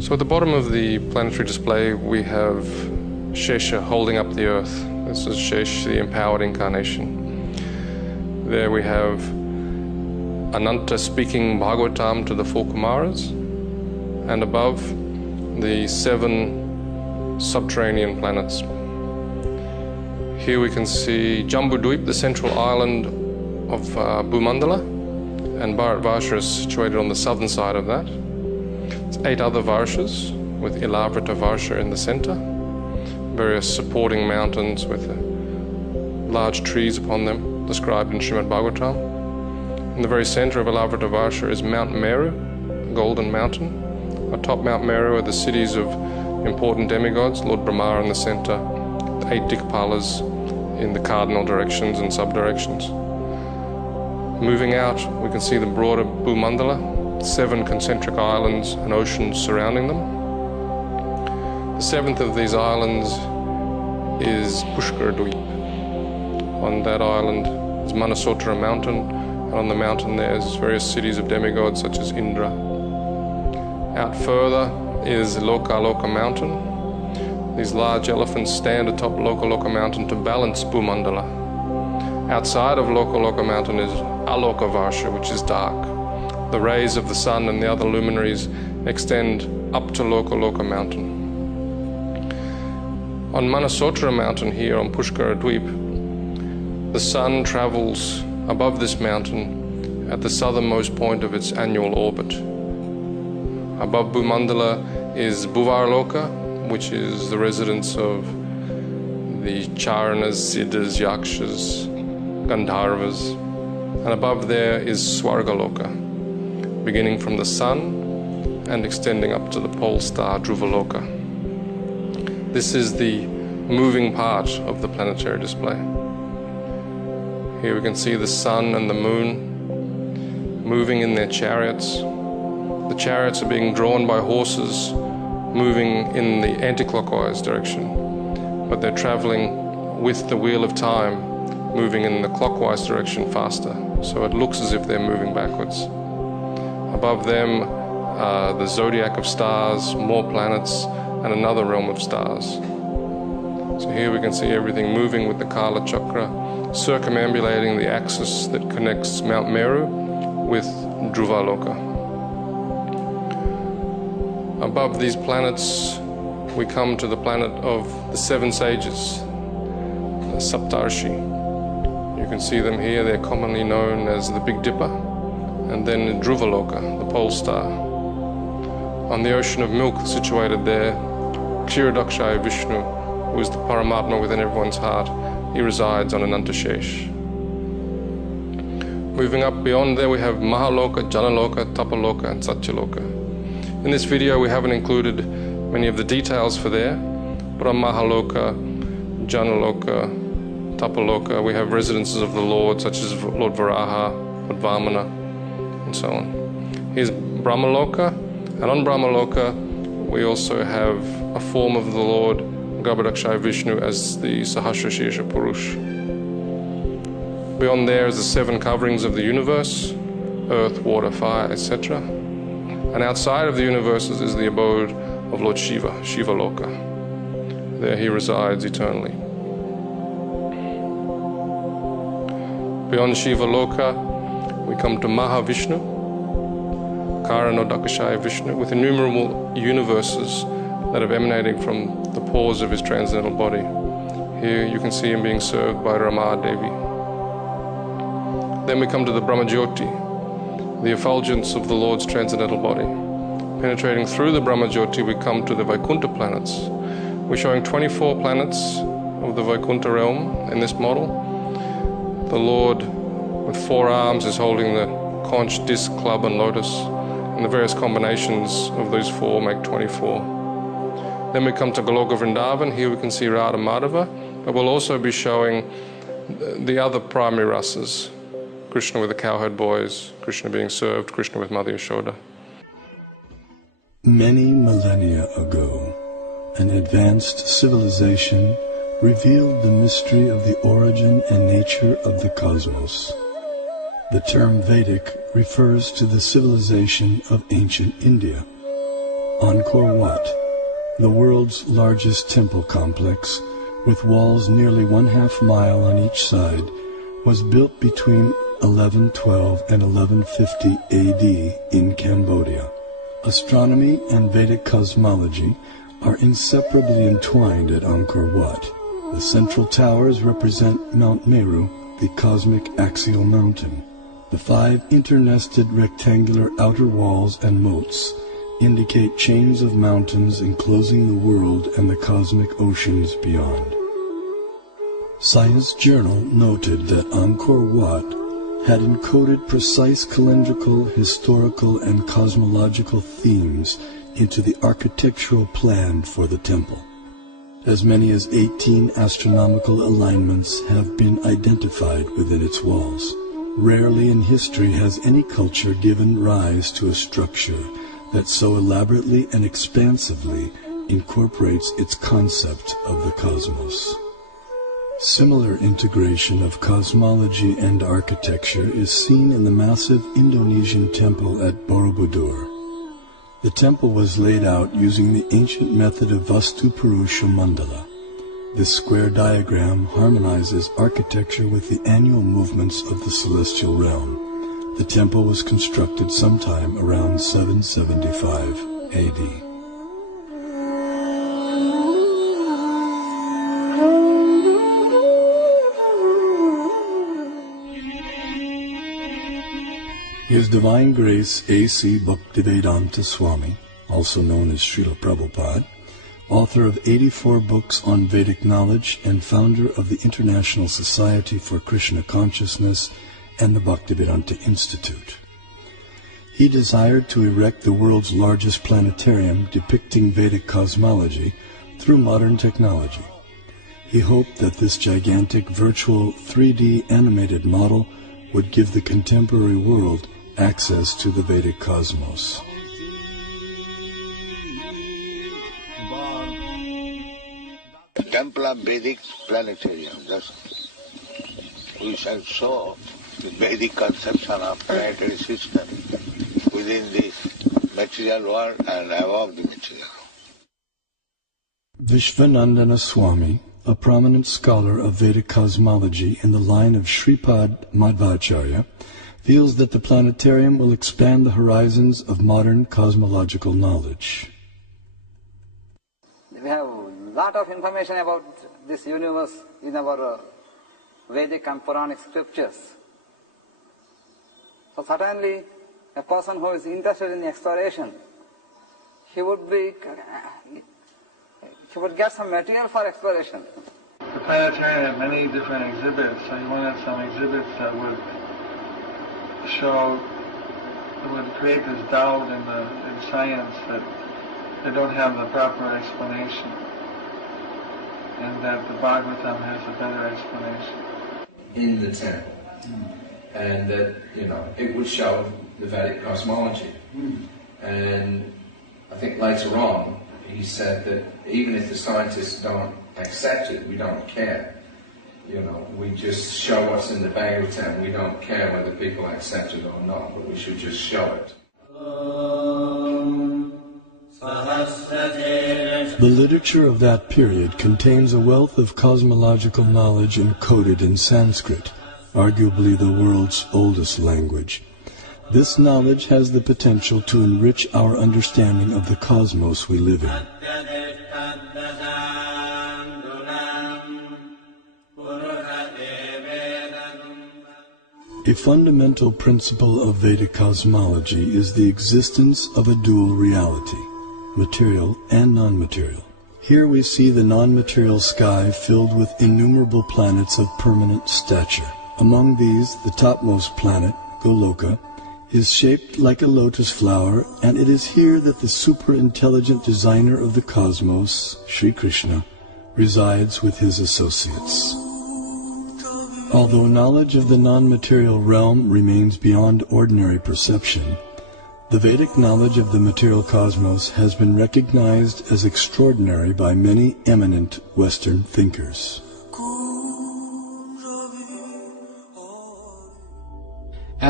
So at the bottom of the planetary display we have Shesha holding up the earth. This is Shesh, the empowered incarnation. There we have Ananta speaking Bhagavatam to the four Kumaras, and above the 7 subterranean planets. Here we can see Jambudvip, the central island of Bhumandala, and Bharatvarsha is situated on the southern side of that. It's 8 other Varshas with Ilavrita Varsha in the center, various supporting mountains with large trees upon them, described in Srimad Bhagavatam. In the very center of Ilavrita Varsha is Mount Meru, the Golden Mountain. Atop Mount Meru are the cities of important demigods, Lord Brahma in the center, the 8 Dikpalas in the cardinal directions and sub-directions. Moving out, we can see the broader Bhumandala, 7 concentric islands and oceans surrounding them. The 7th of these islands is Pushkaradvip. On that island is Manasotra mountain, and on the mountain there's various cities of demigods such as Indra. Out further is Lokaloka mountain. These large elephants stand atop Lokaloka mountain to balance Bhumandala. Outside of Lokaloka mountain is Aloka Varsha, which is dark. The rays of the sun and the other luminaries extend up to Lokaloka mountain. On Manasotra mountain here on Pushkaradvip, the sun travels above this mountain at the southernmost point of its annual orbit. Above Bhumandala is Bhuvarloka, which is the residence of the Charanas, Siddhas, Yakshas, Gandharvas, and above there is Swargaloka, beginning from the sun and extending up to the pole star Dhruvaloka. This is the moving part of the planetary display. Here we can see the sun and the moon moving in their chariots. The chariots are being drawn by horses moving in the anti-clockwise direction, but they're traveling with the wheel of time, moving in the clockwise direction faster, so it looks as if they're moving backwards. Above them are the zodiac of stars, more planets, and another realm of stars. So here we can see everything moving with the Kala Chakra, circumambulating the axis that connects Mount Meru with Dhruvaloka. Above these planets, we come to the planet of the 7 sages, the Saptarshi. You can see them here. They're commonly known as the Big Dipper, and then Dhruvaloka, the pole star. On the ocean of milk situated there, Kshirodakshaya Vishnu, who is the Paramatma within everyone's heart, he resides on Anantashesh. Moving up beyond there, we have Mahaloka, Janaloka, Tapaloka, and Satyaloka. In this video we haven't included many of the details for there, but on Mahaloka, Janaloka, Tapaloka we have residences of the Lord such as Lord Varaha, Lord Vamana, and so on. Here's Brahmaloka, and on Brahmaloka we also have a form of the Lord Garbhodakshaya Vishnu as the Sahasrashirsha Purush. Beyond there is the 7 coverings of the universe, earth, water, fire, etc. And outside of the universes is the abode of Lord Shiva, Shivaloka. There he resides eternally. Beyond Shivaloka, we come to Mahavishnu, Karanodakashaya Vishnu, with innumerable universes that are emanating from the pores of his transcendental body. Here you can see him being served by Rama Devi. Then we come to the Brahmajyoti, the effulgence of the Lord's transcendental body. Penetrating through the Brahmajyoti, we come to the Vaikuntha planets. We're showing 24 planets of the Vaikuntha realm in this model. The Lord with 4 arms is holding the conch, disc, club, and lotus, and the various combinations of those 4 make 24. Then we come to Goloka Vrindavan. Here we can see Radha Madhava, but we'll also be showing the other primary rasas. Krishna with the cowherd boys, Krishna being served, Krishna with Mother Yashoda. Many millennia ago, an advanced civilization revealed the mystery of the origin and nature of the cosmos. The term Vedic refers to the civilization of ancient India. Angkor Wat, the world's largest temple complex, with walls nearly 1/2 mile on each side, was built between 1112 and 1150 AD in Cambodia. Astronomy and Vedic cosmology are inseparably entwined at Angkor Wat. The central towers represent Mount Meru, the cosmic axial mountain. The 5 internested rectangular outer walls and moats indicate chains of mountains enclosing the world and the cosmic oceans beyond. Science Journal noted that Angkor Wat had encoded precise calendrical, historical, and cosmological themes into the architectural plan for the temple. As many as 18 astronomical alignments have been identified within its walls. Rarely in history has any culture given rise to a structure that so elaborately and expansively incorporates its concept of the cosmos. Similar integration of cosmology and architecture is seen in the massive Indonesian temple at Borobudur. The temple was laid out using the ancient method of Vastu Purusha Mandala. This square diagram harmonizes architecture with the annual movements of the celestial realm. The temple was constructed sometime around 775 AD. His Divine Grace A.C. Bhaktivedanta Swami, also known as Srila Prabhupada, author of 84 books on Vedic knowledge and founder of the International Society for Krishna Consciousness and the Bhaktivedanta Institute. He desired to erect the world's largest planetarium depicting Vedic cosmology through modern technology. He hoped that this gigantic virtual 3D animated model would give the contemporary world access to the Vedic cosmos. Temple of Vedic planetarium. We shall show the Vedic conception of planetary system within the material world and above the material. Vishvanandana Swami, a prominent scholar of Vedic cosmology in the line of Shripad Madhvacharya, feels that the planetarium will expand the horizons of modern cosmological knowledge. We have a lot of information about this universe in our Vedic and Puranic scriptures. So certainly a person who is interested in exploration, he would get some material for exploration. The planetarium had many different exhibits, so he wanted some exhibits that would create this doubt in science that they don't have the proper explanation, and that the Bhagavatam has a better explanation. In the temple. And that, it would show the Vedic cosmology. And I think later on, he said that even if the scientists don't accept it, we don't care. We just show what's in the Bhagavatam. We don't care whether people accept it or not, but we should just show it. The literature of that period contains a wealth of cosmological knowledge encoded in Sanskrit, arguably the world's oldest language. This knowledge has the potential to enrich our understanding of the cosmos we live in. A fundamental principle of Vedic cosmology is the existence of a dual reality, material and non-material. Here we see the non-material sky filled with innumerable planets of permanent stature. Among these, the topmost planet, Goloka, is shaped like a lotus flower, and it is here that the super-intelligent designer of the cosmos, Sri Krishna, resides with his associates. Although knowledge of the non-material realm remains beyond ordinary perception, the Vedic knowledge of the material cosmos has been recognized as extraordinary by many eminent Western thinkers.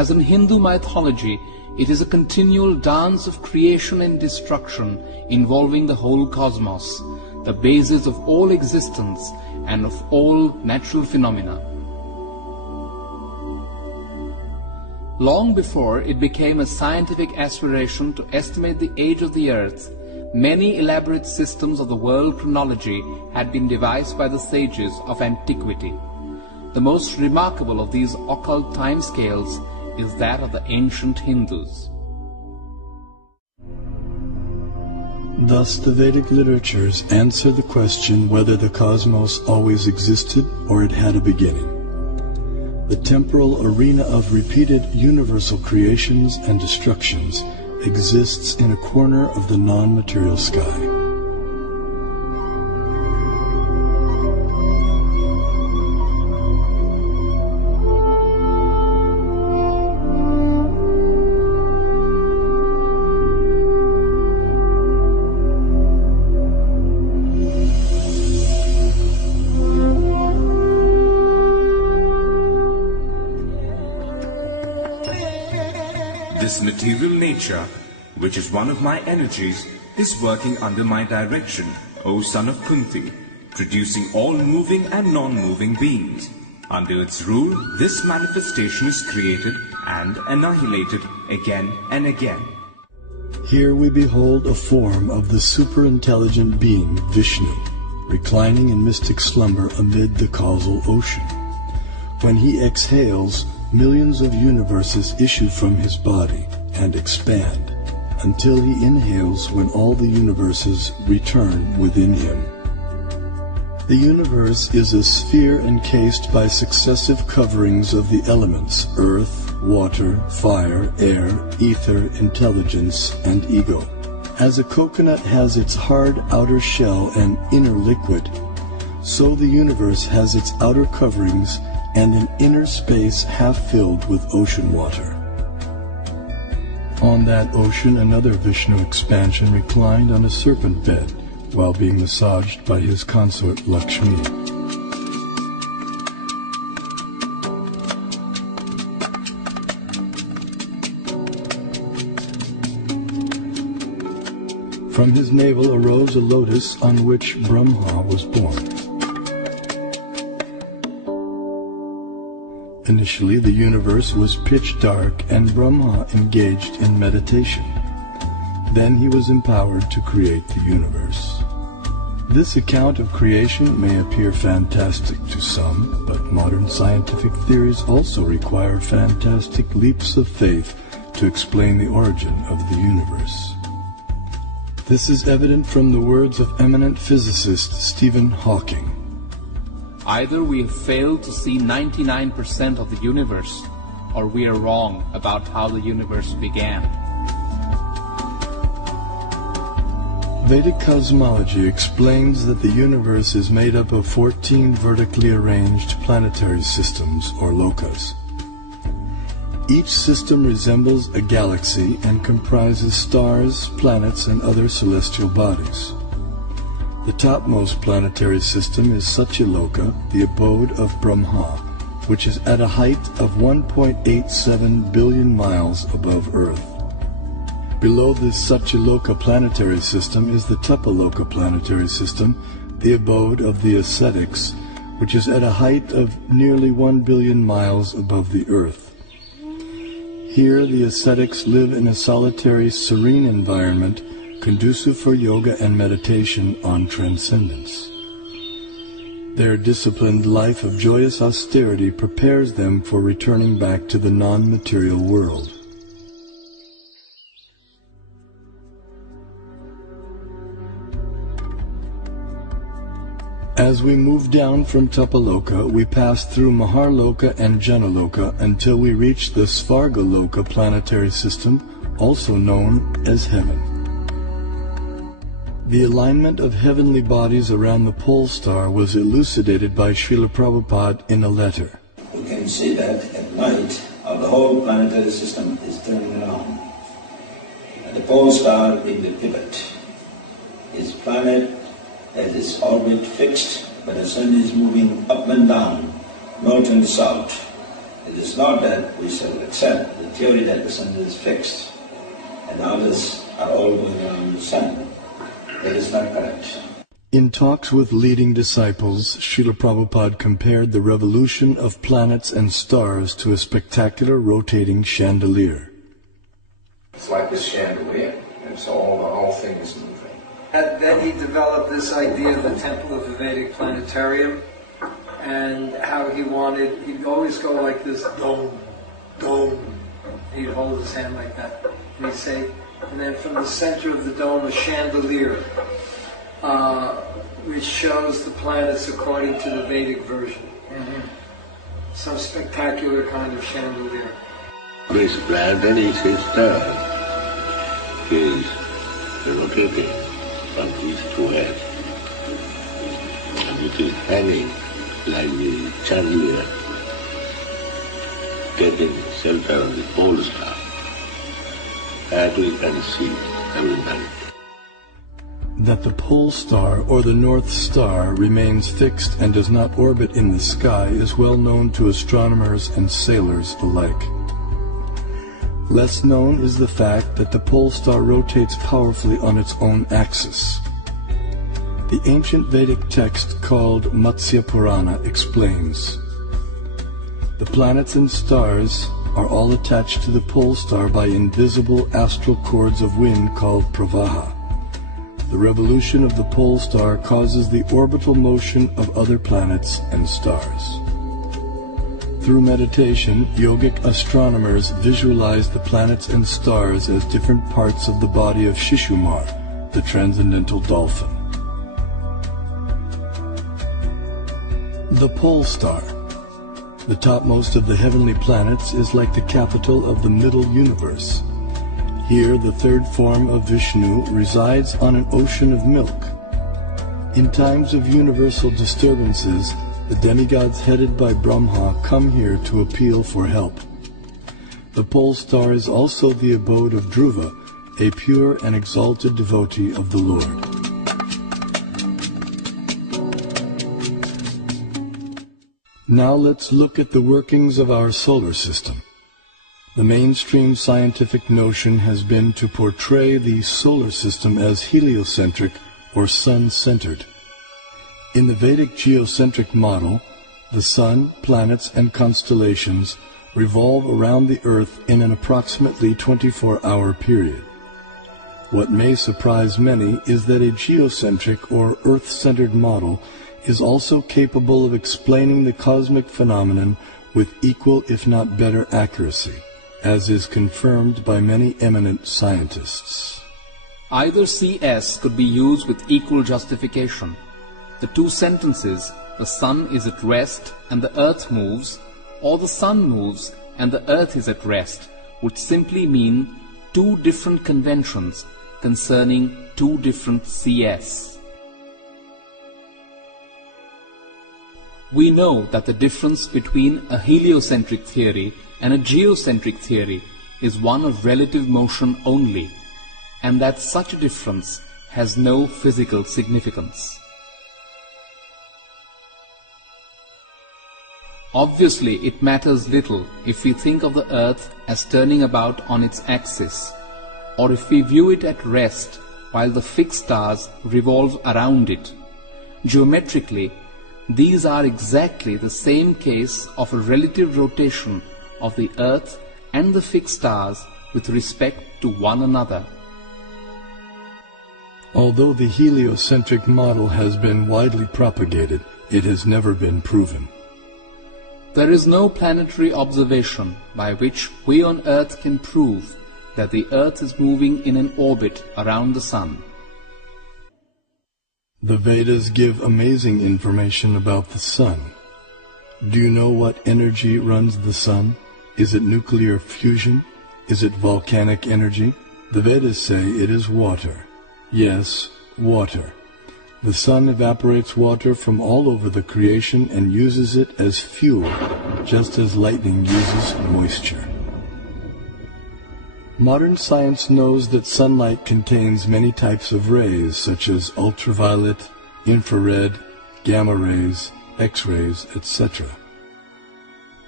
As in Hindu mythology, it is a continual dance of creation and destruction involving the whole cosmos, the basis of all existence and of all natural phenomena. Long before it became a scientific aspiration to estimate the age of the earth, many elaborate systems of the world chronology had been devised by the sages of antiquity. The most remarkable of these occult timescales is that of the ancient Hindus. Thus the Vedic literatures answer the question whether the cosmos always existed or it had a beginning. The temporal arena of repeated universal creations and destructions exists in a corner of the non-material sky. This material nature, which is one of my energies, is working under my direction, O son of Kunti, producing all moving and non-moving beings. Under its rule, this manifestation is created and annihilated again and again. Here we behold a form of the superintelligent being Vishnu, reclining in mystic slumber amid the causal ocean. When he exhales, millions of universes issue from his body and expand, until he inhales when all the universes return within him. The universe is a sphere encased by successive coverings of the elements earth, water, fire, air, ether, intelligence, and ego. As a coconut has its hard outer shell and inner liquid, so the universe has its outer coverings and an inner space half filled with ocean water. On that ocean, another Vishnu expansion reclined on a serpent bed while being massaged by his consort Lakshmi. From his navel arose a lotus on which Brahma was born. Initially, the universe was pitch dark and Brahma engaged in meditation. Then he was empowered to create the universe. This account of creation may appear fantastic to some, but modern scientific theories also require fantastic leaps of faith to explain the origin of the universe. This is evident from the words of eminent physicist Stephen Hawking. Either we have failed to see 99% of the universe, or we are wrong about how the universe began. Vedic cosmology explains that the universe is made up of 14 vertically arranged planetary systems, or lokas. Each system resembles a galaxy and comprises stars, planets, and other celestial bodies. The topmost planetary system is Satyaloka, the abode of Brahma, which is at a height of 1.87 billion miles above Earth. Below this Satyaloka planetary system is the Tapaloka planetary system, the abode of the ascetics, which is at a height of nearly 1 billion miles above the Earth. Here the ascetics live in a solitary, serene environment conducive for yoga and meditation on transcendence. Their disciplined life of joyous austerity prepares them for returning back to the non-material world. As we move down from Tapaloka, we pass through Maharloka and Janaloka until we reach the Svargaloka planetary system, also known as heaven. The alignment of heavenly bodies around the pole star was elucidated by Srila Prabhupada in a letter. You can see that at night the whole planetary system is turning around. And the pole star being the pivot. Its planet has its orbit fixed, but the sun is moving up and down, north and south. It is not that we shall accept the theory that the sun is fixed and others are all going around the sun. That is not correct. In talks with leading disciples, Srila Prabhupada compared the revolution of planets and stars to a spectacular rotating chandelier. It's like this chandelier, and so the whole thing is moving. And then he developed this idea of the temple of the Vedic planetarium, and how he'd always go like this, dome, dome. He'd hold his hand like that, and he'd say, and then from the center of the dome, a chandelier, which shows the planets according to the Vedic version. Some spectacular kind of chandelier. This planetary system is rotating from east to west, and it is hanging like the chandelier getting shelter on the pole star, as we can see every night. That the pole star or the North Star remains fixed and does not orbit in the sky is well known to astronomers and sailors alike. Less known is the fact that the pole star rotates powerfully on its own axis. The ancient Vedic text called Matsya Purana explains, the planets and stars are all attached to the pole star by invisible astral cords of wind called pravaha. The revolution of the pole star causes the orbital motion of other planets and stars. Through meditation, yogic astronomers visualize the planets and stars as different parts of the body of Shishumar, the transcendental dolphin. The pole star, the topmost of the heavenly planets, is like the capital of the middle universe. Here, the third form of Vishnu resides on an ocean of milk. In times of universal disturbances, the demigods headed by Brahma come here to appeal for help. The pole star is also the abode of Dhruva, a pure and exalted devotee of the Lord. Now let's look at the workings of our solar system. The mainstream scientific notion has been to portray the solar system as heliocentric or sun-centered. In the Vedic geocentric model, the sun, planets, and constellations revolve around the Earth in an approximately 24-hour period. What may surprise many is that a geocentric or Earth-centered model is also capable of explaining the cosmic phenomenon with equal if not better accuracy, as is confirmed by many eminent scientists. Either CS could be used with equal justification. The two sentences, the sun is at rest and the earth moves, or the sun moves and the earth is at rest, would simply mean two different conventions concerning two different CS. We know that the difference between a heliocentric theory and a geocentric theory is one of relative motion only, and that such a difference has no physical significance. Obviously, it matters little if we think of the earth as turning about on its axis, or if we view it at rest while the fixed stars revolve around it. Geometrically, these are exactly the same case of a relative rotation of the earth and the fixed stars with respect to one another. Although the heliocentric model has been widely propagated, it has never been proven. There is no planetary observation by which we on Earth can prove that the Earth is moving in an orbit around the Sun. The Vedas give amazing information about the Sun. Do you know what energy runs the Sun? Is it nuclear fusion? Is it volcanic energy? The Vedas say it is water. Yes, water. The sun evaporates water from all over the creation and uses it as fuel, just as lightning uses moisture. Modern science knows that sunlight contains many types of rays, such as ultraviolet, infrared, gamma rays, X-rays, etc.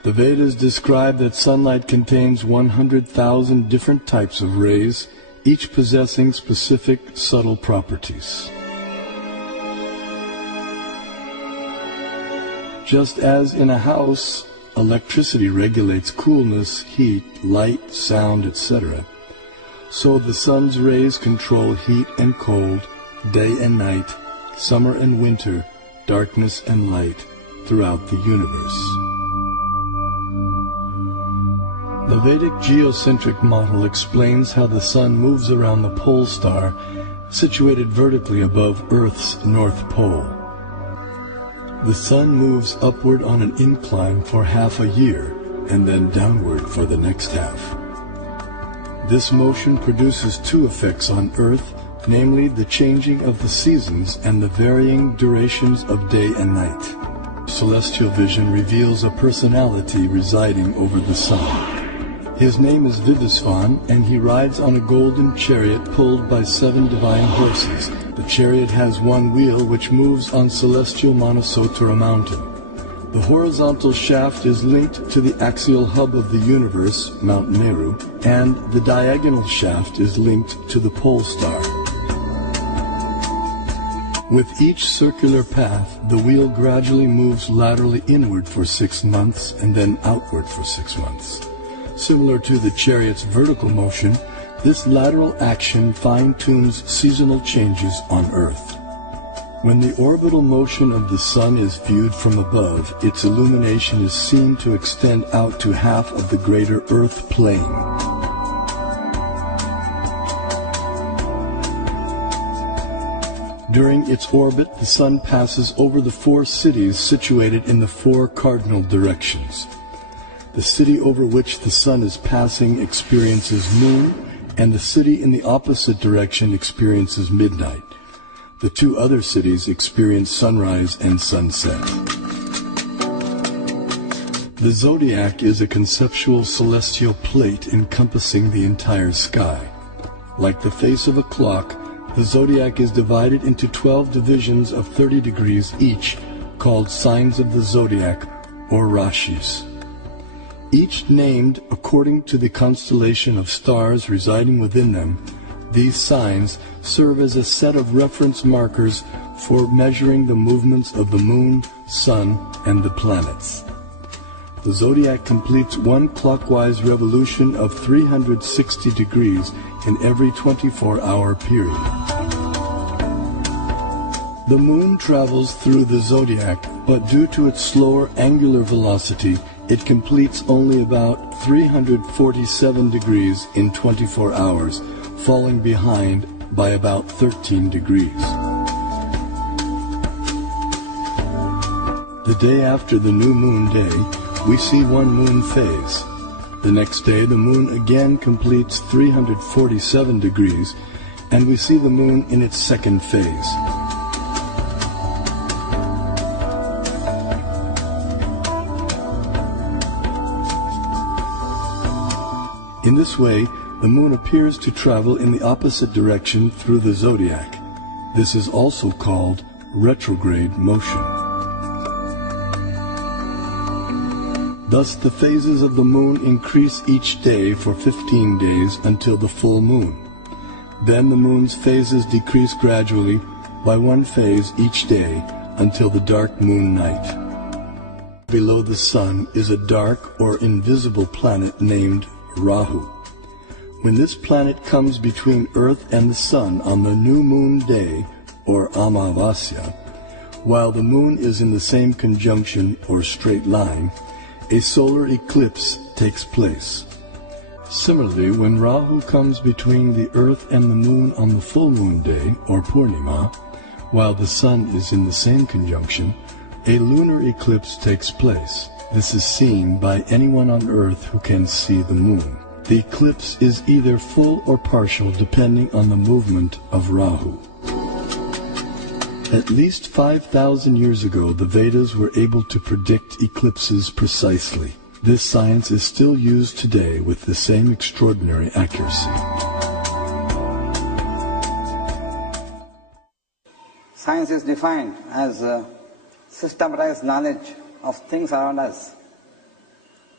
The Vedas describe that sunlight contains 100,000 different types of rays, each possessing specific subtle properties. Just as in a house, electricity regulates coolness, heat, light, sound, etc., so the sun's rays control heat and cold, day and night, summer and winter, darkness and light throughout the universe. The Vedic geocentric model explains how the sun moves around the pole star situated vertically above Earth's north pole. The sun moves upward on an incline for half a year and then downward for the next half. This motion produces two effects on Earth, namely the changing of the seasons and the varying durations of day and night. Celestial vision reveals a personality residing over the sun. His name is Vivasvan, and he rides on a golden chariot pulled by 7 divine horses. The chariot has one wheel which moves on celestial Manasotra mountain. The horizontal shaft is linked to the axial hub of the universe, Mount Meru, and the diagonal shaft is linked to the pole star. With each circular path, the wheel gradually moves laterally inward for 6 months and then outward for 6 months. Similar to the chariot's vertical motion, this lateral action fine-tunes seasonal changes on Earth. When the orbital motion of the sun is viewed from above, its illumination is seen to extend out to half of the greater Earth plane. During its orbit, the sun passes over the 4 cities situated in the 4 cardinal directions. The city over which the sun is passing experiences noon, and the city in the opposite direction experiences midnight. The 2 other cities experience sunrise and sunset. The zodiac is a conceptual celestial plate encompassing the entire sky. Like the face of a clock, the zodiac is divided into 12 divisions of 30 degrees each, called signs of the zodiac, or rashis. Each named according to the constellation of stars residing within them. These signs serve as a set of reference markers for measuring the movements of the moon, sun, and the planets. The zodiac completes one clockwise revolution of 360 degrees in every 24-hour period. The moon travels through the zodiac, but due to its slower angular velocity, it completes only about 347 degrees in 24 hours, falling behind by about 13 degrees. The day after the new moon day, we see one moon phase. The next day, the moon again completes 347 degrees, and we see the moon in its second phase. In this way, the moon appears to travel in the opposite direction through the zodiac. This is also called retrograde motion. Thus, the phases of the moon increase each day for 15 days until the full moon. Then the moon's phases decrease gradually by 1 phase each day until the dark moon night. Below the sun is a dark or invisible planet named Rahu. When this planet comes between Earth and the sun on the new moon day, or Amavasya, while the moon is in the same conjunction or straight line, a solar eclipse takes place. Similarly, when Rahu comes between the Earth and the moon on the full moon day, or Purnima, while the sun is in the same conjunction, a lunar eclipse takes place. This is seen by anyone on Earth who can see the moon. The eclipse is either full or partial depending on the movement of Rahu. At least 5,000 years ago, the Vedas were able to predict eclipses precisely. This science is still used today with the same extraordinary accuracy. Science is defined as systematized knowledge of things around us.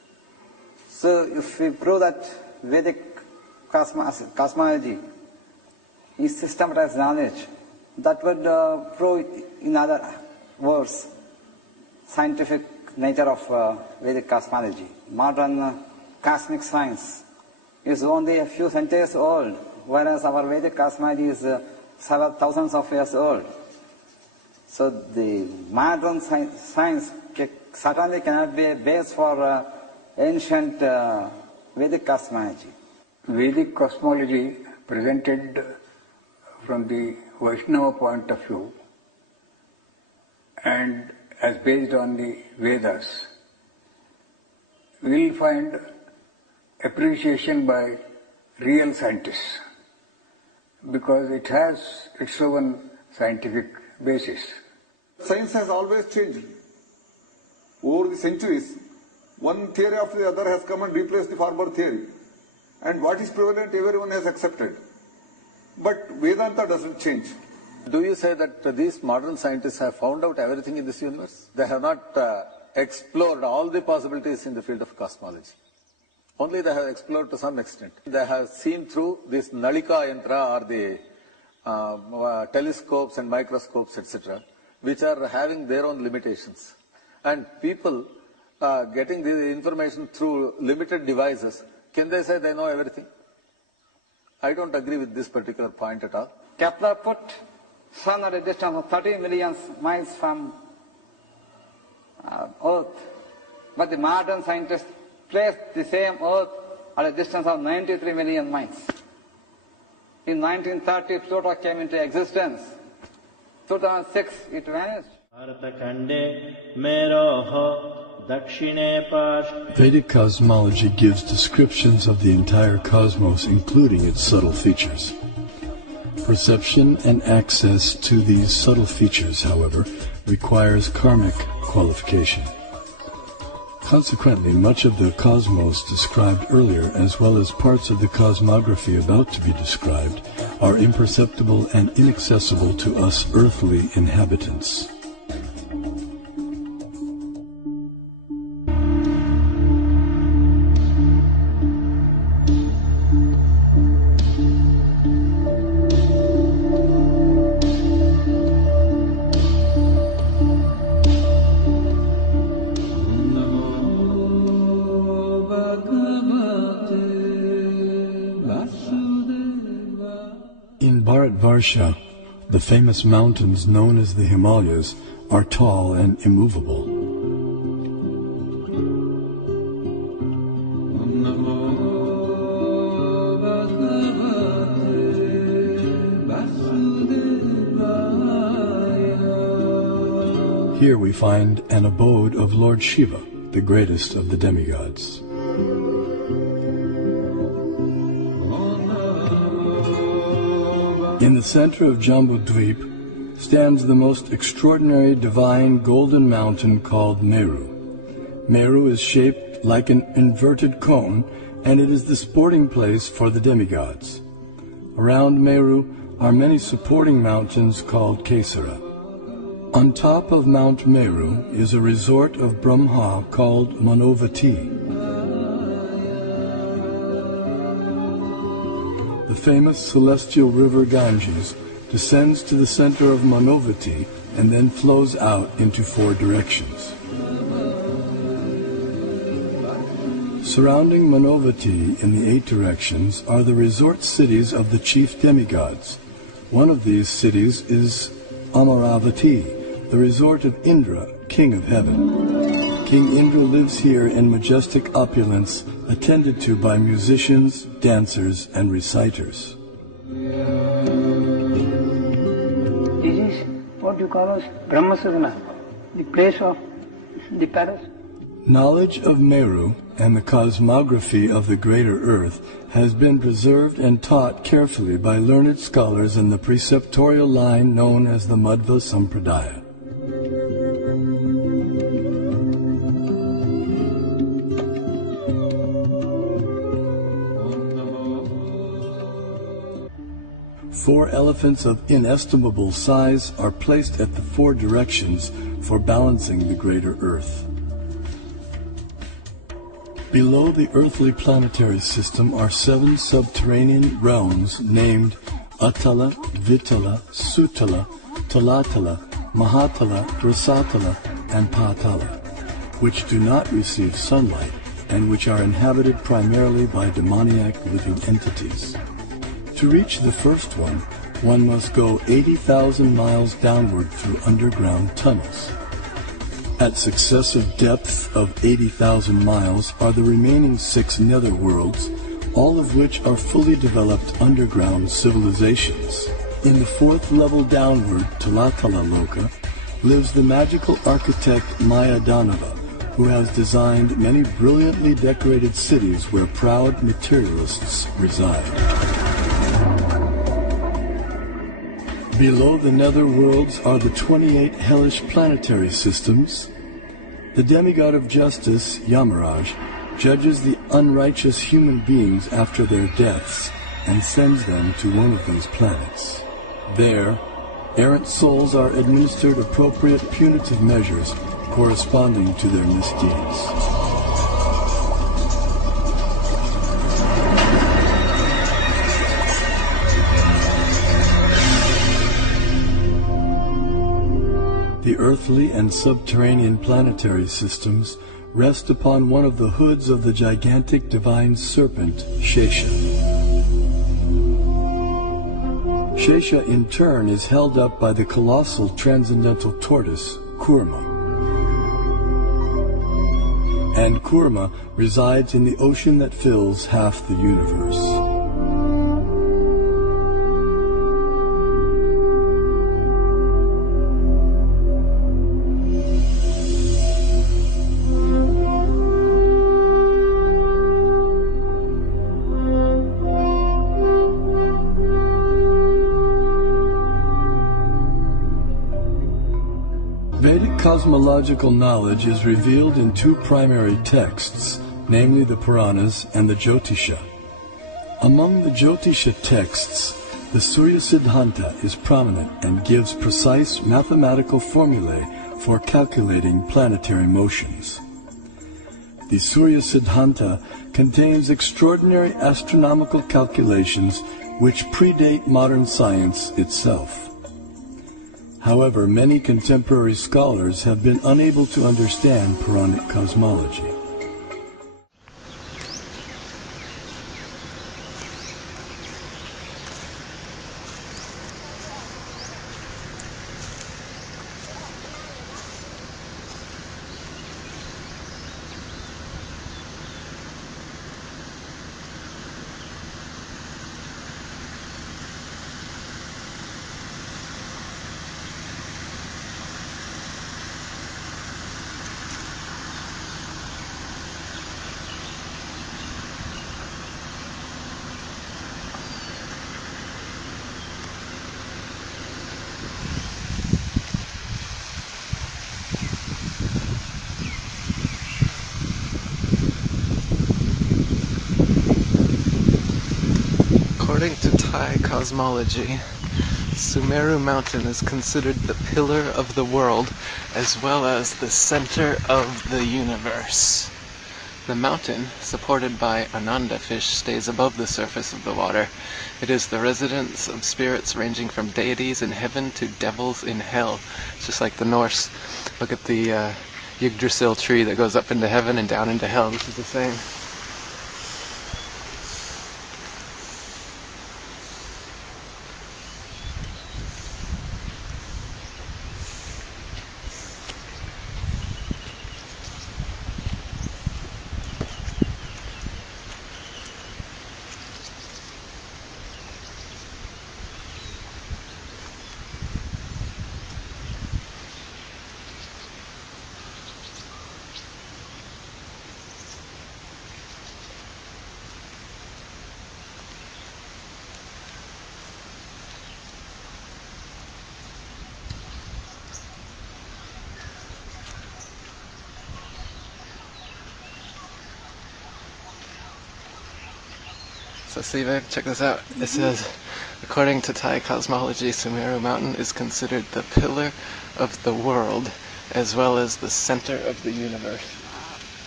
So if we prove that Vedic cosmology is systematized knowledge, that would prove, in other words, scientific nature of Vedic cosmology. Modern cosmic science is only a few centuries old, whereas our Vedic cosmology is several thousands of years old. So the modern science certainly cannot be a base for ancient Vedic cosmology. Vedic cosmology presented from the Vaishnava point of view and as based on the Vedas, we will find appreciation by real scientists because it has its own scientific basis. Science has always changed. Over the centuries, one theory after the other has come and replaced the former theory. And what is prevalent, everyone has accepted. But Vedanta doesn't change. Do you say that these modern scientists have found out everything in this universe? They have not explored all the possibilities in the field of cosmology. Only they have explored to some extent. They have seen through this Nalika Yantra or the telescopes and microscopes, etc., which are having their own limitations. And people getting the information through limited devices, can they say they know everything? I don't agree with this particular point at all. Kepler put Sun at a distance of 30 million miles from Earth, but the modern scientists placed the same Earth at a distance of 93 million miles. In 1930, Pluto came into existence. 2006, it vanished. Vedic cosmology gives descriptions of the entire cosmos, including its subtle features. Perception and access to these subtle features, however, requires karmic qualification. Consequently, much of the cosmos described earlier, as well as parts of the cosmography about to be described, are imperceptible and inaccessible to us earthly inhabitants. The famous mountains known as the Himalayas are tall and immovable. Here we find an abode of Lord Shiva, the greatest of the demigods. In the center of Jambudvip stands the most extraordinary divine golden mountain called Meru. Meru is shaped like an inverted cone, and it is the sporting place for the demigods. Around Meru are many supporting mountains called Kesara. On top of Mount Meru is a resort of Brahma called Manavati. The famous celestial river Ganges descends to the center of Manavati and then flows out into 4 directions. Surrounding Manavati in the 8 directions are the resort cities of the chief demigods. One of these cities is Amaravati, the resort of Indra, king of heaven. King Indra lives here in majestic opulence, attended to by musicians, dancers, and reciters. This is what you call as Brahmasasana, the place of the paras. Knowledge of Meru and the cosmography of the greater earth has been preserved and taught carefully by learned scholars in the preceptorial line known as the Madhva Sampradaya. Four elephants of inestimable size are placed at the 4 directions for balancing the greater earth. Below the earthly planetary system are 7 subterranean realms named Atala, Vitala, Sutala, Talatala, Mahatala, Rasatala, and Patala, which do not receive sunlight and which are inhabited primarily by demoniac living entities. To reach the first one must go 80,000 miles downward through underground tunnels. At successive depths of 80,000 miles are the remaining 6 netherworlds, all of which are fully developed underground civilizations. In the 4th level downward, Talatala Loka, lives the magical architect Mayadanava, who has designed many brilliantly decorated cities where proud materialists reside. Below the netherworlds are the 28 hellish planetary systems. The demigod of justice, Yamaraj, judges the unrighteous human beings after their deaths and sends them to one of those planets. There, errant souls are administered appropriate punitive measures corresponding to their misdeeds. The earthly and subterranean planetary systems rest upon one of the hoods of the gigantic divine serpent, Shesha. Shesha, in turn, is held up by the colossal transcendental tortoise, Kurma. And Kurma resides in the ocean that fills half the universe. Vedic cosmological knowledge is revealed in 2 primary texts, namely the Puranas and the Jyotisha. Among the Jyotisha texts, the Surya Siddhanta is prominent and gives precise mathematical formulae for calculating planetary motions. The Surya Siddhanta contains extraordinary astronomical calculations which predate modern science itself. However, many contemporary scholars have been unable to understand Puranic cosmology. According to Thai cosmology, Sumeru Mountain is considered the pillar of the world as well as the center of the universe. The mountain, supported by Ananda fish, stays above the surface of the water. It is the residence of spirits ranging from deities in heaven to devils in hell. It's just like the Norse. Look at the Yggdrasil tree that goes up into heaven and down into hell. This is the same. So see, babe, check this out. It says, according to Thai cosmology, Sumeru Mountain is considered the pillar of the world as well as the center of the universe.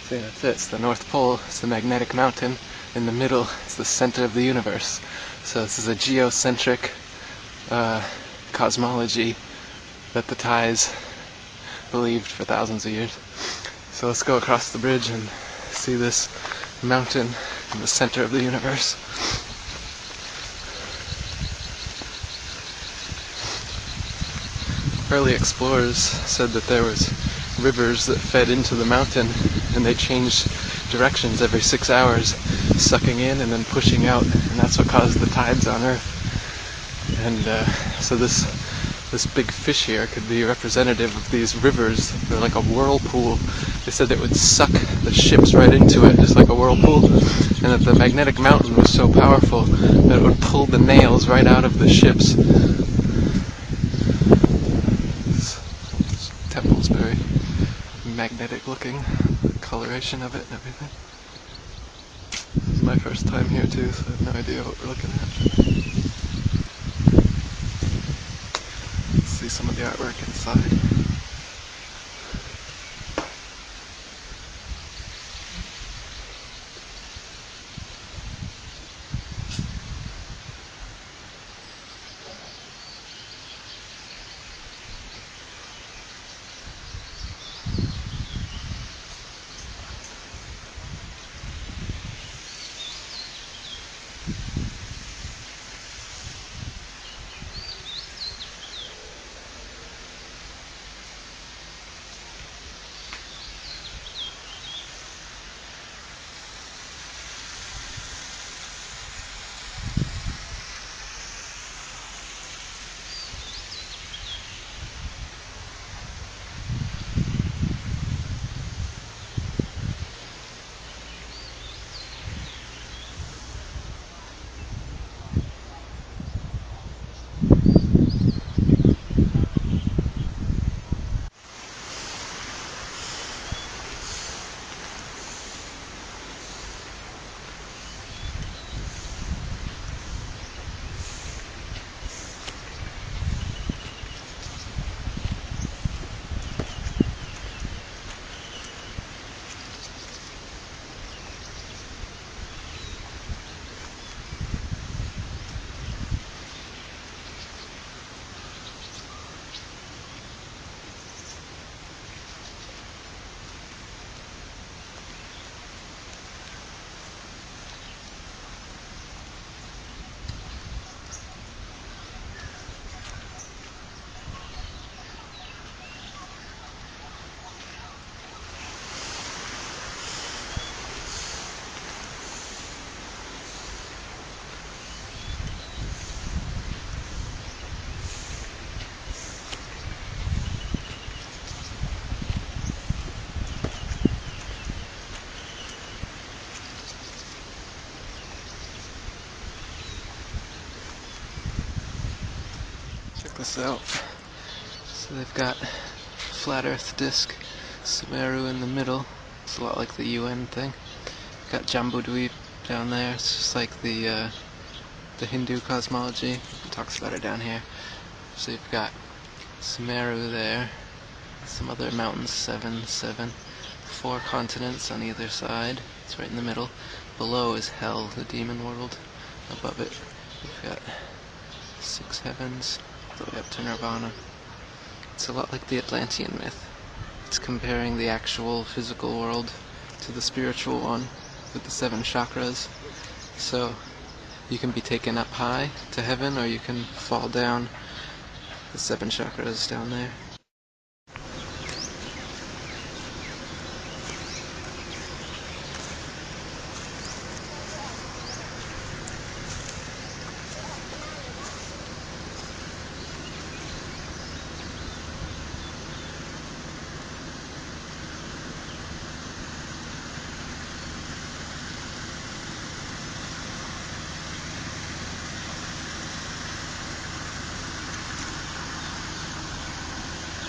See, that's it. It's the North Pole. It's the magnetic mountain. In the middle, it's the center of the universe. So this is a geocentric cosmology that the Thais believed for thousands of years. So let's go across the bridge and see this mountain in the center of the universe. Early explorers said that there was rivers that fed into the mountain, and they changed directions every 6 hours, sucking in and then pushing out, and that's what caused the tides on Earth. And so this big fish here could be representative of these rivers. They're like a whirlpool. They said it would suck the ships right into it, just like a whirlpool, and that the magnetic mountain was so powerful that it would pull the nails right out of the ships. This temple's very magnetic looking, the coloration of it and everything. This is my first time here too, so I have no idea what we're looking at. Let's see some of the artwork inside. Check this out. So they've got flat earth disk, Sumeru in the middle. It's a lot like the UN thing. Got Jambudweep down there. It's just like the Hindu cosmology. It talks about it down here. So you've got Sumeru there. Some other mountains, 7, 4 continents on either side. It's right in the middle. Below is Hell, the demon world. Above it, you've got 6 heavens, all the way up to Nirvana. It's a lot like the Atlantean myth. It's comparing the actual physical world to the spiritual one with the 7 chakras. So you can be taken up high to heaven, or you can fall down the 7 chakras down there.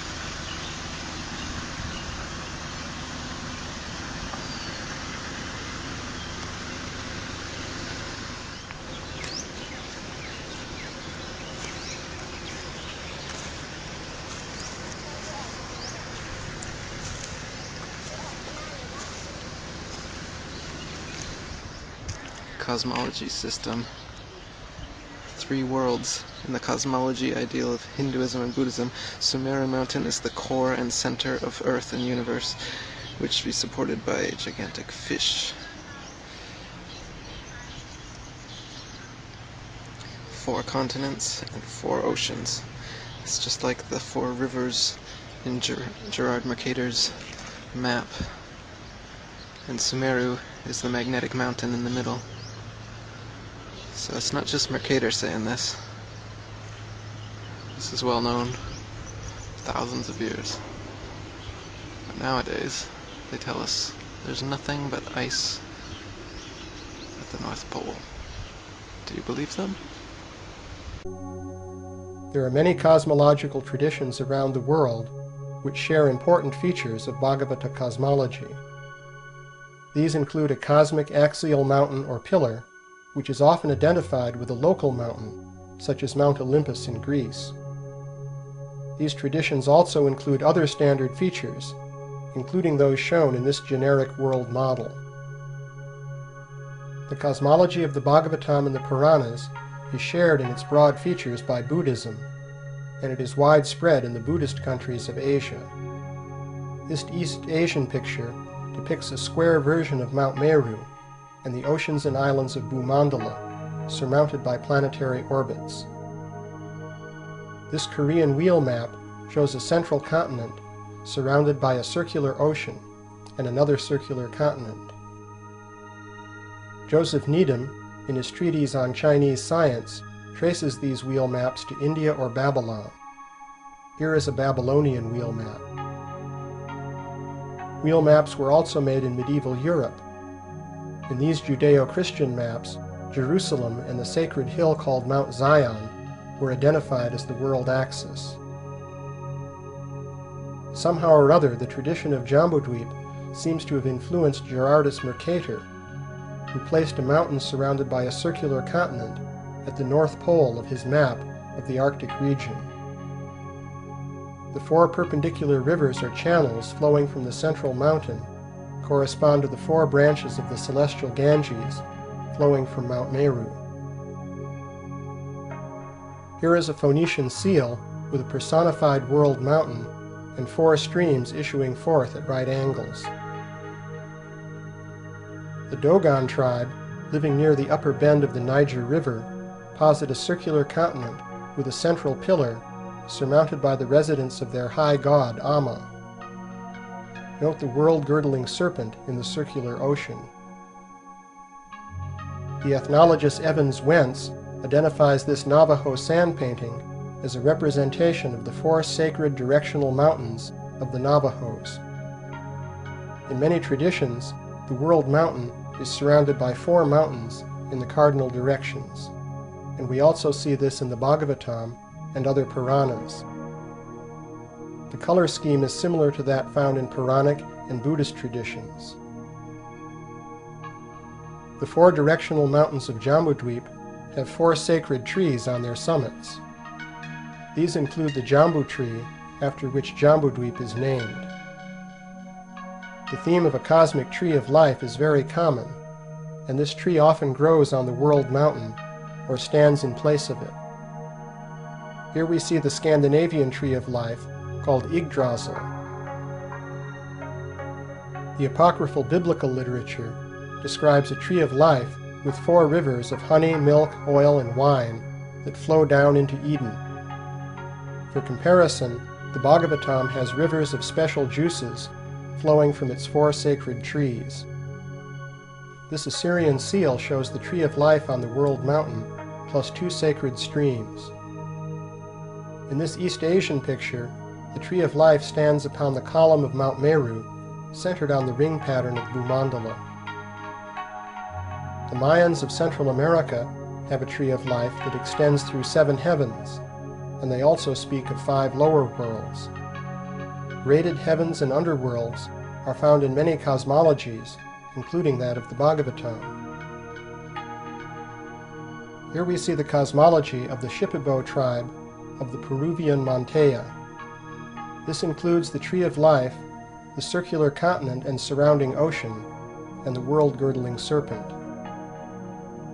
cosmology system. 3 worlds. In the cosmology ideal of Hinduism and Buddhism, Sumeru Mountain is the core and center of Earth and universe, which is supported by a gigantic fish. 4 continents and 4 oceans. It's just like the 4 rivers in Gerard Mercator's map. And Sumeru is the magnetic mountain in the middle. So it's not just Mercator saying this. This is well known for thousands of years. But nowadays, they tell us there's nothing but ice at the North Pole. Do you believe them? There are many cosmological traditions around the world which share important features of Bhagavata cosmology. These include a cosmic axial mountain or pillar, which is often identified with a local mountain, such as Mount Olympus in Greece. These traditions also include other standard features, including those shown in this generic world model. The cosmology of the Bhagavatam and the Puranas is shared in its broad features by Buddhism, and it is widespread in the Buddhist countries of Asia. This East Asian picture depicts a square version of Mount Meru and the oceans and islands of Bhumandala, surmounted by planetary orbits. This Korean wheel map shows a central continent surrounded by a circular ocean and another circular continent. Joseph Needham, in his treatise on Chinese science, traces these wheel maps to India or Babylon. Here is a Babylonian wheel map. Wheel maps were also made in medieval Europe. In these Judeo-Christian maps, Jerusalem and the sacred hill called Mount Zion were identified as the world axis. Somehow or other, the tradition of Jambudweep seems to have influenced Gerardus Mercator, who placed a mountain surrounded by a circular continent at the north pole of his map of the Arctic region. The 4 perpendicular rivers or channels flowing from the central mountain correspond to the 4 branches of the celestial Ganges flowing from Mount Meru. Here is a Phoenician seal with a personified world mountain and 4 streams issuing forth at right angles. The Dogon tribe, living near the upper bend of the Niger River, posit a circular continent with a central pillar surmounted by the residence of their high god, Amma. Note the world-girdling serpent in the circular ocean. The ethnologist Evans Wentz identifies this Navajo sand painting as a representation of the 4 sacred directional mountains of the Navajos. In many traditions, the world mountain is surrounded by 4 mountains in the cardinal directions, and we also see this in the Bhagavatam and other Puranas. The color scheme is similar to that found in Puranic and Buddhist traditions. The 4 directional mountains of Jambudweep have 4 sacred trees on their summits. These include the Jambu tree, after which Jambudweep is named. The theme of a cosmic tree of life is very common, and this tree often grows on the world mountain or stands in place of it. Here we see the Scandinavian tree of life called Yggdrasil. The apocryphal biblical literature describes a tree of life with 4 rivers of honey, milk, oil, and wine that flow down into Eden. For comparison, the Bhagavatam has rivers of special juices flowing from its 4 sacred trees. This Assyrian seal shows the tree of life on the world mountain, plus 2 sacred streams. In this East Asian picture, the tree of life stands upon the column of Mount Meru, centered on the ring pattern of Bhumandala. The Mayans of Central America have a tree of life that extends through 7 heavens, and they also speak of 5 lower worlds. Graded heavens and underworlds are found in many cosmologies, including that of the Bhagavatam. Here we see the cosmology of the Shipibo tribe of the Peruvian Montea. This includes the tree of life, the circular continent and surrounding ocean, and the world-girdling serpent.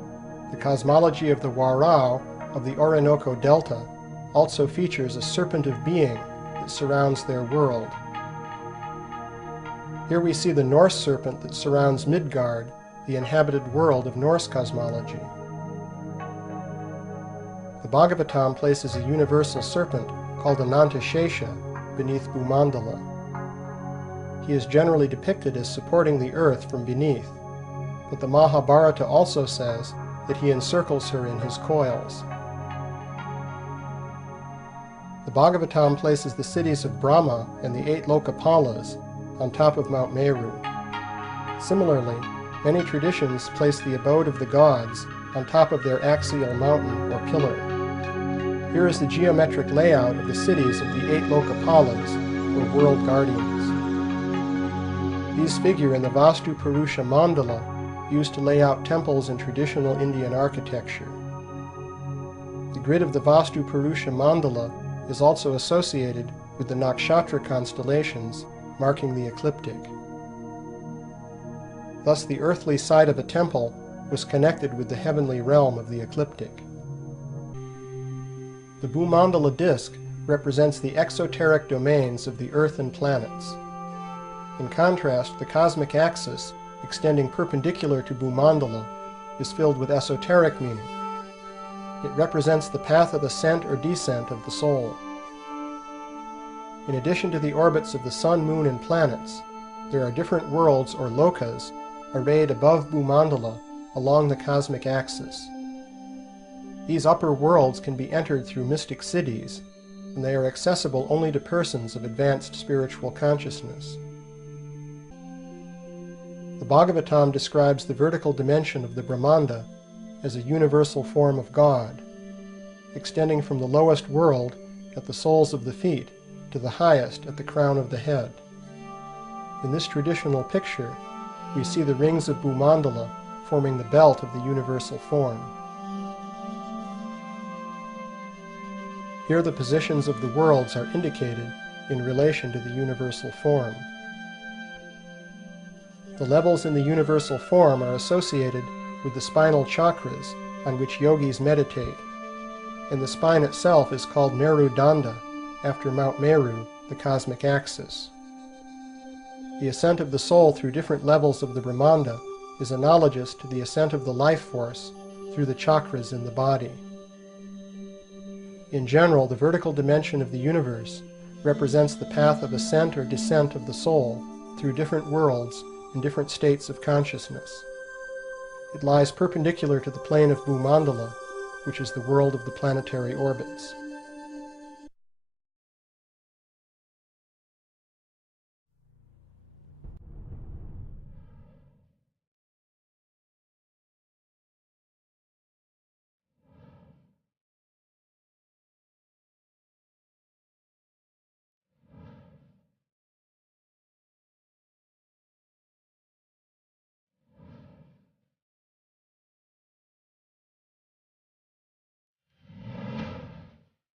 The cosmology of the Warao of the Orinoco Delta also features a serpent of being that surrounds their world. Here we see the Norse serpent that surrounds Midgard, the inhabited world of Norse cosmology. The Bhagavatam places a universal serpent called Anantashesha beneath Bhumandala. He is generally depicted as supporting the earth from beneath, but the Mahabharata also says that he encircles her in his coils. The Bhagavatam places the cities of Brahma and the 8 Lokapalas on top of Mount Meru. Similarly, many traditions place the abode of the gods on top of their axial mountain or pillar. Here is the geometric layout of the cities of the 8 Lokapalas, or world guardians. These figure in the Vastu Purusha Mandala used to lay out temples in traditional Indian architecture. The grid of the Vastu Purusha Mandala is also associated with the nakshatra constellations marking the ecliptic. Thus the earthly side of a temple was connected with the heavenly realm of the ecliptic. The Bhumandala disk represents the exoteric domains of the earth and planets. In contrast, the cosmic axis, extending perpendicular to Bhumandala, is filled with esoteric meaning. It represents the path of ascent or descent of the soul. In addition to the orbits of the sun, moon, and planets, there are different worlds or lokas arrayed above Bhumandala along the cosmic axis. These upper worlds can be entered through mystic cities, and they are accessible only to persons of advanced spiritual consciousness. The Bhagavatam describes the vertical dimension of the Brahmanda as a universal form of God, extending from the lowest world at the soles of the feet to the highest at the crown of the head. In this traditional picture, we see the rings of Bhumandala forming the belt of the universal form. Here the positions of the worlds are indicated in relation to the universal form. The levels in the universal form are associated with the spinal chakras on which yogis meditate, and the spine itself is called Meru Danda, after Mount Meru, the cosmic axis. The ascent of the soul through different levels of the Brahmanda is analogous to the ascent of the life force through the chakras in the body. In general, the vertical dimension of the universe represents the path of ascent or descent of the soul through different worlds and different states of consciousness. It lies perpendicular to the plane of Bhumandala, which is the world of the planetary orbits.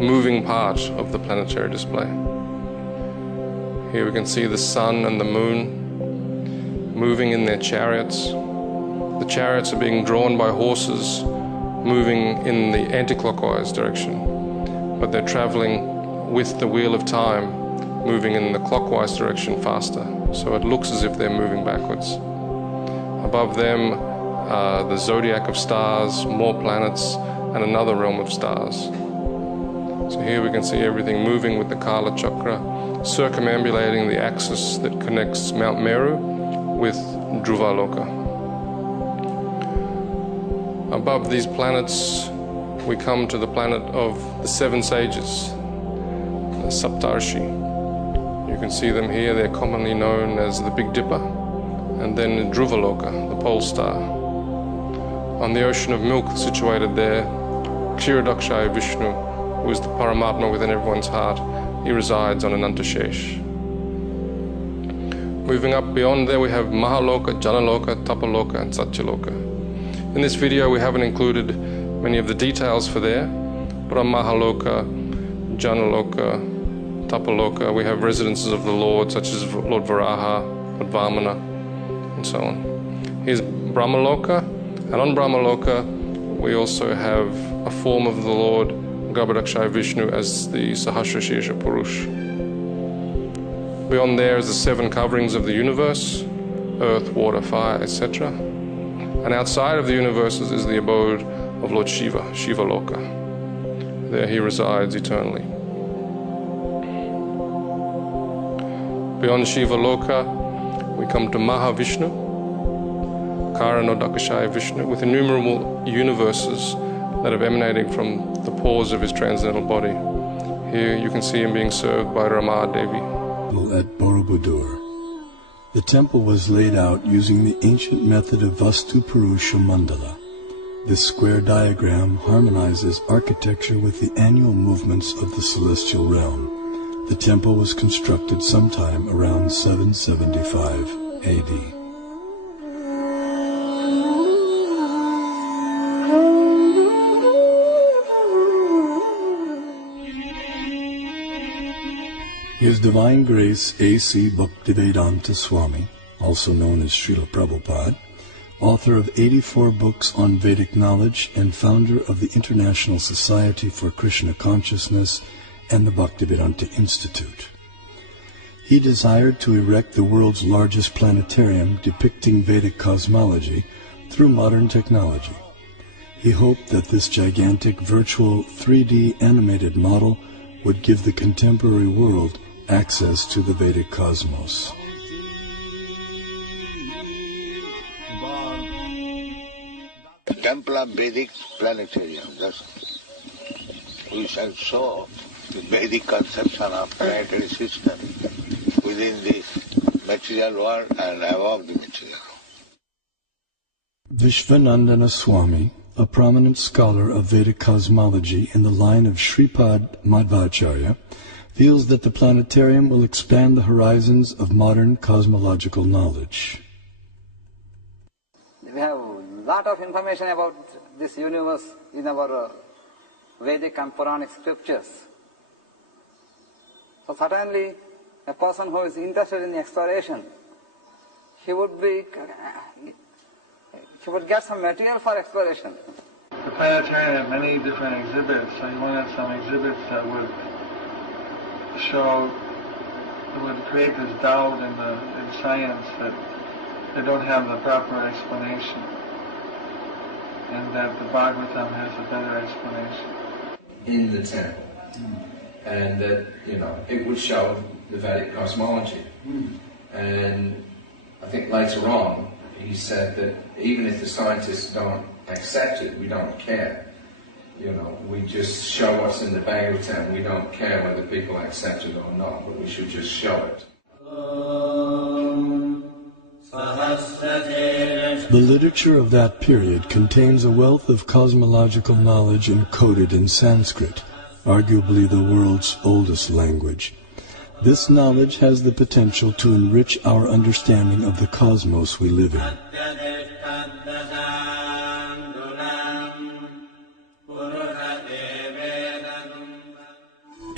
moving part of the planetary display. Here we can see the sun and the moon moving in their chariots. The chariots are being drawn by horses moving in the anti-clockwise direction, but they're traveling with the wheel of time, moving in the clockwise direction faster. So it looks as if they're moving backwards. Above them, the zodiac of stars, more planets, and another realm of stars. So here we can see everything moving with the Kala Chakra, circumambulating the axis that connects Mount Meru with Dhruvaloka. Above these planets, we come to the planet of the seven sages, the Saptarshi. You can see them here. They're commonly known as the Big Dipper, and then Dhruvaloka, the pole star. On the ocean of milk situated there, Kshirodakshaya Vishnu, who is the Paramatma within everyone's heart, he resides on Anantashesh. Moving up beyond there, we have Mahaloka, Janaloka, Tapaloka, and Satyaloka. In this video, we haven't included many of the details for there, but on Mahaloka, Janaloka, Tapaloka, we have residences of the Lord, such as Lord Varaha, Lord Vamana, and so on. Here's Brahmaloka, and on Brahmaloka, we also have a form of the Lord Garbhodakshaya Vishnu as the Sahasrashesha Purush. Beyond there is the seven coverings of the universe, earth, water, fire, etc. And outside of the universes is the abode of Lord Shiva, Shiva Loka. There he resides eternally. Beyond Shiva Loka, we come to Mahavishnu, Karanodakashaya Vishnu, with innumerable universes that are emanating from the pores of his transcendental body. Here you can see him being served by Rama Devi. At Borobudur, the temple was laid out using the ancient method of Vastu Purusha Mandala. This square diagram harmonizes architecture with the annual movements of the celestial realm. The temple was constructed sometime around 775 AD. His Divine Grace A.C. Bhaktivedanta Swami, also known as Srila Prabhupada, author of 84 books on Vedic knowledge and founder of the International Society for Krishna Consciousness and the Bhaktivedanta Institute. He desired to erect the world's largest planetarium depicting Vedic cosmology through modern technology. He hoped that this gigantic virtual 3D animated model would give the contemporary world access to the Vedic cosmos. Temple of Vedic planetarium. We shall show the Vedic conception of planetary system within the material world and above the material. Vishvanandana Swami, a prominent scholar of Vedic cosmology in the line of Shripad Madhvacharya, feels that the planetarium will expand the horizons of modern cosmological knowledge. We have a lot of information about this universe in our Vedic and Puranic scriptures. So certainly a person who is interested in exploration, he would get some material for exploration. The planetarium had many different exhibits, so you wanted some exhibits that would create this doubt in science that they don't have the proper explanation, and that the Bhagavatam has a better explanation. In the temple. And that, it would show the Vedic cosmology. And I think later on, he said that even if the scientists don't accept it, we don't care. We just show what's in the Bhagavatam. We don't care whether people accept it or not, but we should just show it. The literature of that period contains a wealth of cosmological knowledge encoded in Sanskrit, arguably the world's oldest language. This knowledge has the potential to enrich our understanding of the cosmos we live in.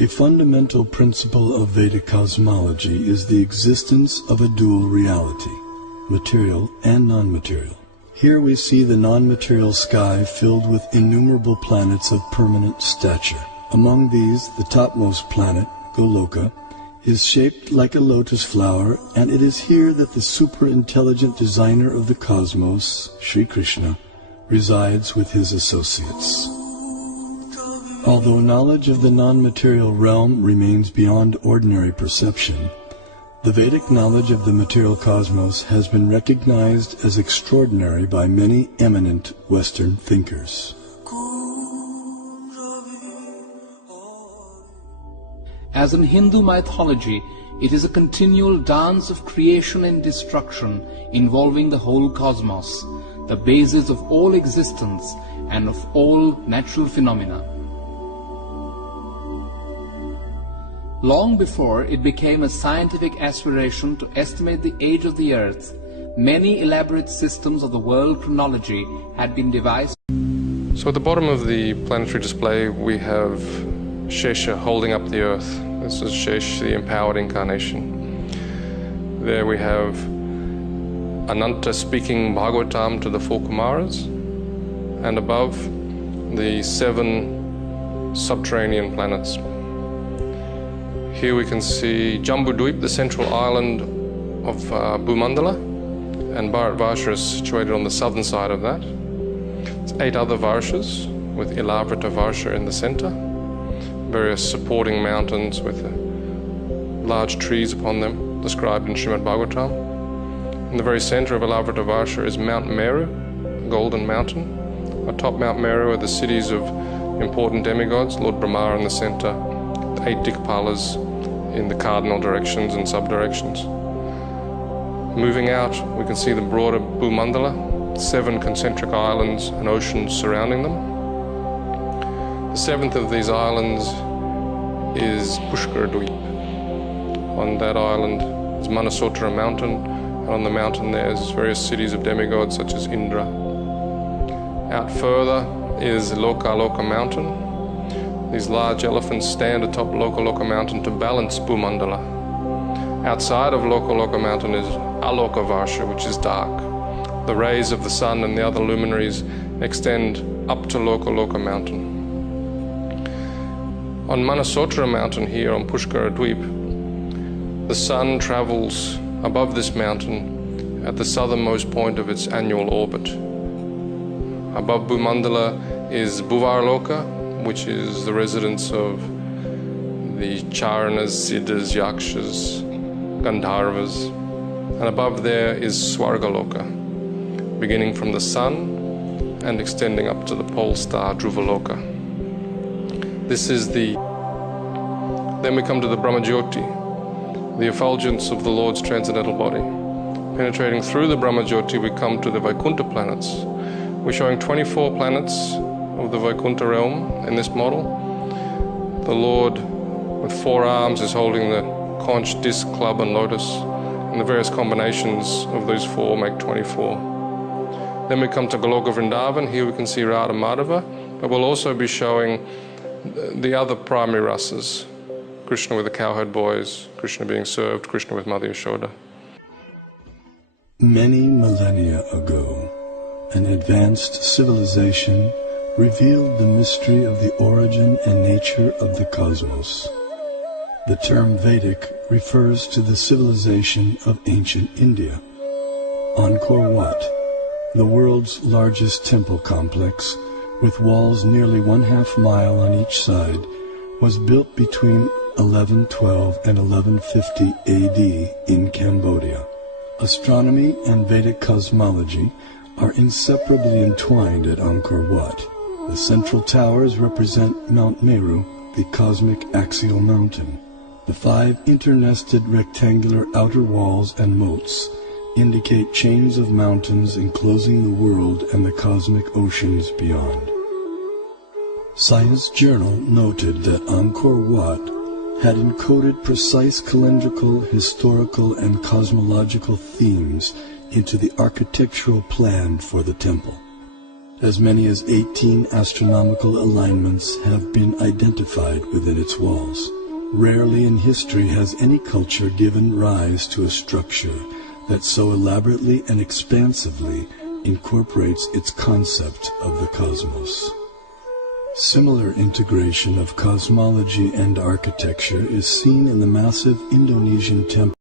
A fundamental principle of Vedic cosmology is the existence of a dual reality, material and non-material. Here we see the non-material sky filled with innumerable planets of permanent stature. Among these, the topmost planet, Goloka, is shaped like a lotus flower, and it is here that the super-intelligent designer of the cosmos, Sri Krishna, resides with his associates. Although knowledge of the non-material realm remains beyond ordinary perception, the Vedic knowledge of the material cosmos has been recognized as extraordinary by many eminent Western thinkers. As in Hindu mythology, it is a continual dance of creation and destruction involving the whole cosmos, the basis of all existence and of all natural phenomena. Long before it became a scientific aspiration to estimate the age of the Earth, many elaborate systems of the world chronology had been devised. So at the bottom of the planetary display we have Shesha holding up the Earth. This is Shesh, the empowered incarnation. There we have Ananta speaking Bhagavatam to the four Kumaras, and above the 7 subterranean planets. Here we can see Jambudvip, the central island of Bhumandala, and Bharatvarsha is situated on the southern side of that. It's 8 other Varshas, with Ilavrita Varsha in the center, various supporting mountains with large trees upon them, described in Srimad Bhagavatam. In the very center of Ilavrita Varsha is Mount Meru, a golden mountain. Atop Mount Meru are the cities of important demigods, Lord Brahma in the center, the 8 Dikpalas in the cardinal directions and sub-directions. Moving out, we can see the broader Bhumandala, 7 concentric islands and oceans surrounding them. The 7th of these islands is Pushkaradweep. On that island is Manasotra mountain, and on the mountain there's various cities of demigods such as Indra. Out further is Lokaloka mountain. These large elephants stand atop Lokaloka mountain to balance Bhumandala. Outside of Lokaloka mountain is Aloka Varsha, which is dark. The rays of the sun and the other luminaries extend up to Lokaloka mountain. On Manasotra mountain here on Pushkaradweep, the sun travels above this mountain at the southernmost point of its annual orbit. Above Bhumandala is Bhuvarloka, which is the residence of the Charanas, Siddhas, Yakshas, Gandharvas, and above there is Swargaloka, beginning from the sun and extending up to the pole star Dhruvaloka. This is then we come to the Brahmajyoti, the effulgence of the Lord's transcendental body. Penetrating through the Brahmajyoti, we come to the Vaikuntha planets. We're showing 24 planets of the Vaikuntha realm in this model. The Lord with 4 arms is holding the conch, disc, club and lotus, and the various combinations of those 4 make 24. Then we come to Goloka Vrindavan. Here we can see Radha Madhava, but we'll also be showing the other primary rasas, Krishna with the cowherd boys, Krishna being served, Krishna with Mother Yashoda. Many millennia ago, an advanced civilization revealed the mystery of the origin and nature of the cosmos. The term Vedic refers to the civilization of ancient India. Angkor Wat, the world's largest temple complex, with walls nearly 1/2 mile on each side, was built between 1112 and 1150 AD in Cambodia. Astronomy and Vedic cosmology are inseparably entwined at Angkor Wat. The central towers represent Mount Meru, the cosmic axial mountain. The 5 internested rectangular outer walls and moats indicate chains of mountains enclosing the world and the cosmic oceans beyond. Science Journal noted that Angkor Wat had encoded precise calendrical, historical, and cosmological themes into the architectural plan for the temple. As many as 18 astronomical alignments have been identified within its walls. Rarely in history has any culture given rise to a structure that so elaborately and expansively incorporates its concept of the cosmos. Similar integration of cosmology and architecture is seen in the massive Indonesian temple